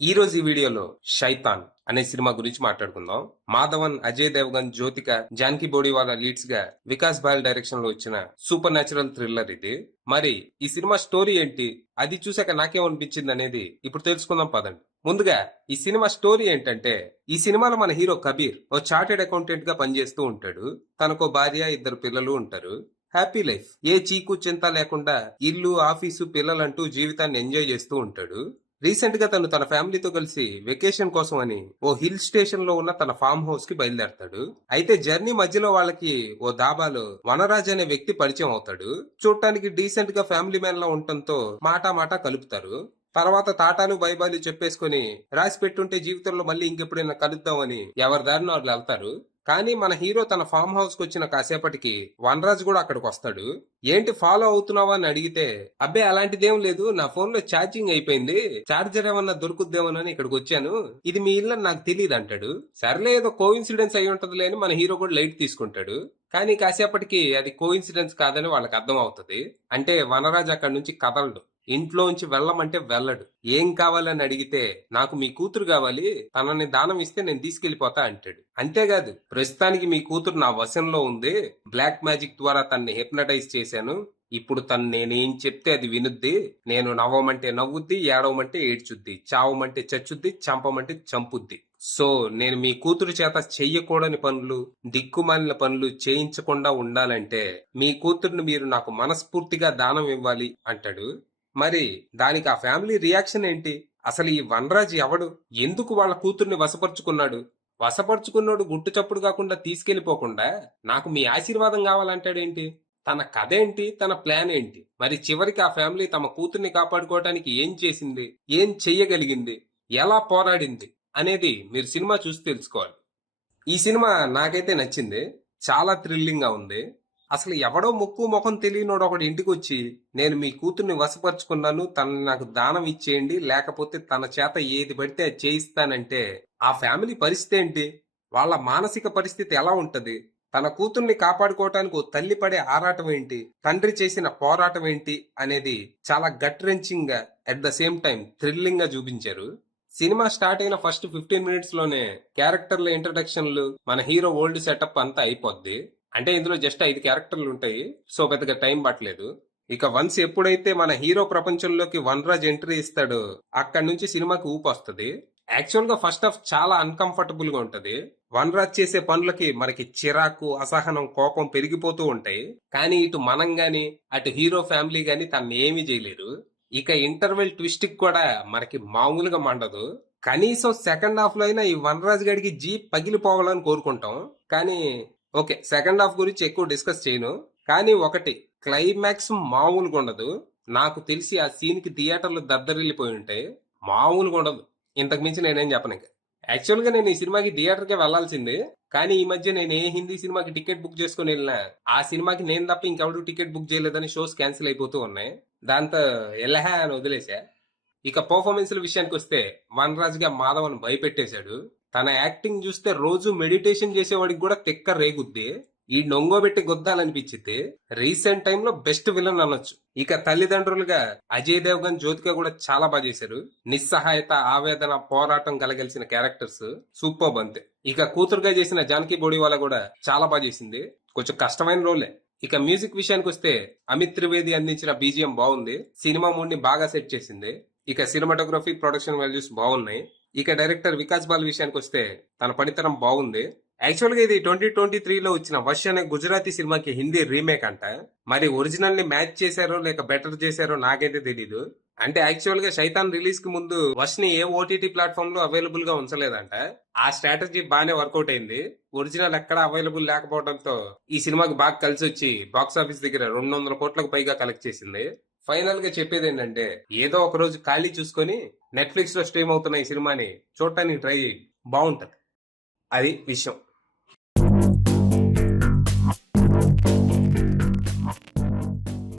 ఈ రోజు ఈ వీడియోలో శైతాన్ అనే సినిమా గురించి మాట్లాడుకుందాం. మాధవన్, అజయ్ దేవగన్, జ్యోతిక, జానకి బోడివాలా లీడ్స్ గా వికాస్ బాల్ డైరెక్షన్ లో వచ్చిన సూపర్ న్యాచురల్ థ్రిల్లర్ ఇది. మరి ఈ సినిమా స్టోరీ ఏంటి, అది చూసాక నాకేమనిపించింది అనేది ఇప్పుడు తెలుసుకుందాం పదండి. ముందుగా ఈ సినిమా స్టోరీ ఏంటంటే, ఈ సినిమాలో మన హీరో కబీర్ ఓ చార్టెడ్ అకౌంటెంట్ గా పనిచేస్తూ ఉంటాడు. తనకో భార్య, ఇద్దరు పిల్లలు ఉంటారు. హ్యాపీ లైఫ్, ఏ చీకు చింత లేకుండా ఇల్లు, ఆఫీసు, పిల్లలంటూ జీవితాన్ని ఎంజాయ్ చేస్తూ ఉంటాడు. రీసెంట్ గా తను తన ఫ్యామిలీతో కలిసి వెకేషన్ కోసం అని ఓ హిల్ స్టేషన్ లో ఉన్న తన ఫామ్ హౌస్ కి బయలుదేరతాడు. అయితే జర్నీ మధ్యలో వాళ్ళకి ఓ దాబాలో వనరాజ్ అనే వ్యక్తి పరిచయం అవుతాడు. చూడటానికి డీసెంట్ గా ఫ్యామిలీ మ్యాన్ లా ఉండటంతో మాటా మాటా కలుపుతారు. తర్వాత తాటాలు బైబాలు చెప్పేసుకుని రాసి పెట్టుంటే జీవితంలో మళ్ళీ ఇంకెప్పుడైనా కలుద్దామని ఎవరి దారిన వాళ్ళు వెళ్తారు. కానీ మన హీరో తన ఫామ్ హౌస్ కు వచ్చిన కాసేపటికి వనరాజ్ కూడా అక్కడికి వస్తాడు. ఏంటి ఫాలో అవుతున్నావా అని అడిగితే, అబ్బే అలాంటిదేం లేదు, నా ఫోన్ లో ఛార్జింగ్ అయిపోయింది, ఛార్జర్ ఏమన్నా దొరుకుద్దేమోనని ఇక్కడికి వచ్చాను, ఇది మీ ఇల్లు నాకు తెలియదు అంటాడు. సర్లే ఏదో కోఇన్సిడెన్స్ అయి ఉంటదిలే అని మన హీరో కూడా లైట్ తీసుకుంటాడు. కానీ కాసేపటికి అది కోఇన్సిడెన్స్ కాదని వాళ్ళకి అర్థం అవుతుంది. అంటే వనరాజ్ అక్కడి నుంచి కదలడు, ఇంట్లోంచి వెళ్ళమంటే వెళ్ళడు. ఏం కావాలని అడిగితే, నాకు మీ కూతురు కావాలి, తనని దానం ఇస్తే నేను తీసుకెళ్లిపోతా అంటాడు. అంతేకాదు, ప్రస్తుతానికి మీ కూతురు నా వశంలో ఉంది, బ్లాక్ మ్యాజిక్ ద్వారా తన్ని హిప్నటైజ్ చేశాను, ఇప్పుడు తను నేనేం చెప్తే అది వినుద్ది, నేను నవ్వమంటే నవ్వుద్ది, ఏడవమంటే ఏడ్చుద్ది, చావమంటే చచ్చుద్ది, చంపమంటే చంపుద్ది. సో నేను మీ కూతురు చేత చెయ్యకూడని పనులు, దిక్కుమాలిన పనులు చేయించకుండా ఉండాలంటే మీ కూతుర్ని మీరు నాకు మనస్ఫూర్తిగా దానం ఇవ్వాలి అంటాడు. మరి దానికి ఆ ఫ్యామిలీ రియాక్షన్ ఏంటి? అసలు ఈ వనరాజ్ ఎవడు, ఎందుకు వాళ్ళ కూతుర్ని వశపరుచుకున్నాడు? వశపరుచుకున్నాడు గుట్టు చప్పుడు కాకుండా తీసుకెళ్లిపోకుండా నాకు మీ ఆశీర్వాదం కావాలంటాడేంటి? తన కథ ఏంటి, తన ప్లాన్ ఏంటి? మరి చివరికి ఆ ఫ్యామిలీ తమ కూతుర్ని కాపాడుకోవటానికి ఏం చేసింది, ఏం చెయ్యగలిగింది, ఎలా పోరాడింది అనేది మీరు సినిమా చూసి తెలుసుకోవాలి. ఈ సినిమా నాకైతే నచ్చింది, చాలా థ్రిల్లింగ్ గా ఉంది. అసలు ఎవడో ముక్కు ముఖం తెలియనోడు ఒకటి ఇంటికి వచ్చి, నేను మీ కూతుర్ని వశపరుచుకున్నాను, తనని నాకు దానం ఇచ్చేయండి, లేకపోతే తన చేత ఏది పడితే అది చేయిస్తానంటే ఆ ఫ్యామిలీ పరిస్థితి ఏంటి? వాళ్ళ మానసిక పరిస్థితి ఎలా ఉంటది? తన కూతుర్ని కాపాడుకోవటానికి ఓ తల్లి పడే ఆరాటం ఏంటి, తండ్రి చేసిన పోరాటం ఏంటి అనేది చాలా గట్ రెంచింగ్ గా, at the same time thrilling గా చూపించారు. సినిమా స్టార్ట్ అయిన ఫస్ట్ 15 మినిట్స్ లోనే క్యారెక్టర్ల ఇంట్రడక్షన్లు, మన హీరో ఓల్డ్ సెటప్ అంతా అయిపోద్ది. అంటే ఇందులో జస్ట్ 5 క్యారెక్టర్లు ఉంటాయి, సో పెద్దగా టైం పట్టలేదు. ఇక వన్స్ ఎప్పుడైతే మన హీరో ప్రపంచంలోకి వనరాజ్ ఎంట్రీ ఇస్తాడో అక్కడి నుంచి సినిమాకి ఊపు వస్తుంది. యాక్చువల్ గా ఫస్ట్ హాఫ్ చాలా అన్కంఫర్టబుల్ గా ఉంటది. వనరాజ్ చేసే పనులకి మనకి చిరాకు, అసహనం, కోపం పెరిగిపోతూ ఉంటాయి. కానీ ఇటు మనం గాని అటు హీరో ఫ్యామిలీ గాని తను ఏమీ చేయలేరు. ఇక ఇంటర్వెల్ ట్విస్ట్ కి కూడా మనకి మామూలుగా మండదు. కనీసం సెకండ్ హాఫ్ లో అయినా ఈ వనరాజ్ గడికి జీప్ పగిలిపోవాలని కోరుకుంటాం. కానీ ఓకే, సెకండ్ హాఫ్ గురించి ఎక్కువ డిస్కస్ చేయను. కానీ ఒకటి, క్లైమాక్స్ మామూలుగా ఉండదు. నాకు తెలిసి ఆ సీన్ కి థియేటర్లు దద్దరిల్లిపోయి ఉంటాయి. మామూలుగా ఉండదు. ఇంతకు మించి నేనేం చెప్పను. ఇంకా యాక్చువల్ గా నేను ఈ సినిమాకి థియేటర్ కే వెళ్లాల్సింది, కానీ ఈ మధ్య నేను ఏ హిందీ సినిమాకి టికెట్ బుక్ చేసుకుని వెళ్ళినా ఆ సినిమాకి నేను తప్ప ఇంకెవడు టికెట్ బుక్ చేయలేదని షోస్ క్యాన్సిల్ అయిపోతూ ఉన్నాయి. దాంతో ఎల్లహా అని వదిలేసా. ఇక పర్ఫార్మెన్స్ విషయానికి వస్తే, వనరాజ్ గా మాధవన్ భయపెట్టేశాడు. తన యాక్టింగ్ చూస్తే రోజు మెడిటేషన్ చేసేవాడికి కూడా తిక్క రేగుద్ది. ఈ నొంగోబెట్టి గుద్దాలనిపించింది. రీసెంట్ టైంలో బెస్ట్ విలన్ అనొచ్చు. ఇక తల్లిదండ్రులుగా అజయ్ దేవగన్, జ్యోతిక కూడా చాలా బాగా చేశారు. నిస్సహాయత, ఆవేదన, పోరాటం కలగలిసిన క్యారెక్టర్స్ సూపర్ అంతే. ఇక కూతురుగా చేసిన జానకి బోడివాలా కూడా చాలా బాగా చేసింది. కొంచెం కష్టమైన రోలే. ఇక మ్యూజిక్ విషయానికి వస్తే, అమిత్ త్రివేది అందించిన బీజిఎం బాగుంది, సినిమా మూడ్ ని బాగా సెట్ చేసింది. ఇక సినిమాటోగ్రఫీ, ప్రొడక్షన్ వాల్యూస్ బాగున్నాయి. ఇక డైరెక్టర్ వికాస్ బాల్ విషయానికి వస్తే, తన పనితనం బాగుంది. యాక్చువల్ గా ఇది 2023లో వచ్చిన వర్ష్ అనే గుజరాతీ సినిమాకి హిందీ రీమేక్ అంట. మరి ఒరిజినల్ ని మ్యాచ్ చేశారో లేక బెటర్ చేశారో నాకైతే తెలీదు. అంటే యాక్చువల్ గా శైతాన్ రిలీజ్ కి ముందు వర్ష్ ని ఏ ఓటీటీ ప్లాట్ఫామ్ లో అవైలబుల్ గా ఉంచలేదంట. ఆ స్ట్రాటజీ బాగానే వర్కౌట్ అయింది. ఒరిజినల్ ఎక్కడా అవైలబుల్ లేకపోవడంతో ఈ సినిమాకి బాగా కలిసి వచ్చి బాక్స్ ఆఫీస్ దగ్గర 200 కోట్లకు పైగా కలెక్ట్ చేసింది. ఫైనల్ గా చెప్పేది ఏంటంటే, ఏదో ఒక రోజు ఖాళీ చూసుకొని నెట్ఫ్లిక్స్ లో స్ట్రీమ్ అవుతున్న ఈ సినిమాని చూడటానికి ట్రై చేయి, బాగుంటది. అది విషయం.